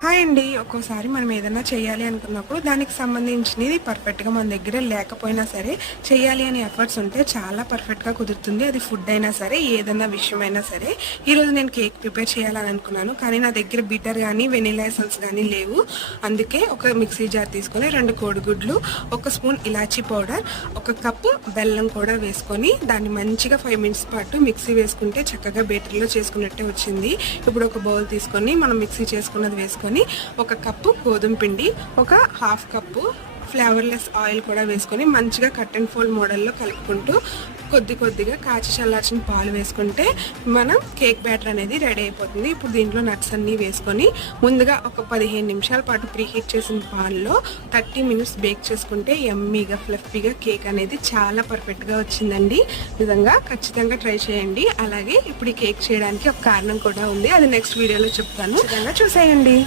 Hi అండి. ఒక్కోసారి మనం ఏదైనా చేయాలి అనుకున్నప్పుడు దానికి సంబంధించినది పర్ఫెక్ట్‌గా మన దగ్గర లేకపోయినా సరే, చేయాలి అనే ఎఫర్ట్స్ ఉంటే చాలా పర్ఫెక్ట్‌గా కుదురుతుంది. అది ఫుడ్ అయినా సరే, ఏదైనా విషయమైనా సరే. ఈరోజు నేను కేక్ ప్రిపేర్ చేయాలని అనుకున్నాను. కానీ నా దగ్గర బీటర్ గానీ, వెనిల్లా ఎసెన్స్ గానీ లేవు. అందుకే ఒక మిక్సీ జార్ తీసుకొని 2 కోడిగుడ్లు, 1 స్పూన్ ఇలాచీ పౌడర్, 1 కప్పు బెల్లం కూడా వేసుకొని దాన్ని మంచిగా 5 మినిట్స్ పాటు మిక్సీ వేసుకుంటే చక్కగా బేటర్‌లో చేసుకున్నట్టే వచ్చింది. ఇప్పుడు ఒక బౌల్ తీసుకొని మనం మిక్సీ చేసుకున్నది వేసుకొని 1 కప్పు గోధుమ పిండి, ఒక హాఫ్ కప్పు ఫ్లేవర్లెస్ ఆయిల్ కూడా వేసుకొని మంచిగా కట్ అండ్ ఫోల్డ్ మోడల్లో కలుపుకుంటూ కొద్దిగా కాచి చల్లార్చిన పాలు వేసుకుంటే మనం కేక్ బ్యాటర్ అనేది రెడీ అయిపోతుంది. ఇప్పుడు దీంట్లో నట్స్ అన్నీ వేసుకొని ముందుగా ఒక 15 నిమిషాల పాటు ప్రీహీట్ చేసిన పాల్లో 30 మినిట్స్ బేక్ చేసుకుంటే యమ్మీగా ఫ్లఫీగా కేక్ అనేది చాలా పర్ఫెక్ట్గా వచ్చిందండి. నిజంగా ఖచ్చితంగా ట్రై చేయండి. అలాగే ఇప్పుడు ఈ కేక్ చేయడానికి ఒక కారణం కూడా ఉంది, అది నెక్స్ట్ వీడియోలో చెప్తాను. నిజంగా చూసేయండి.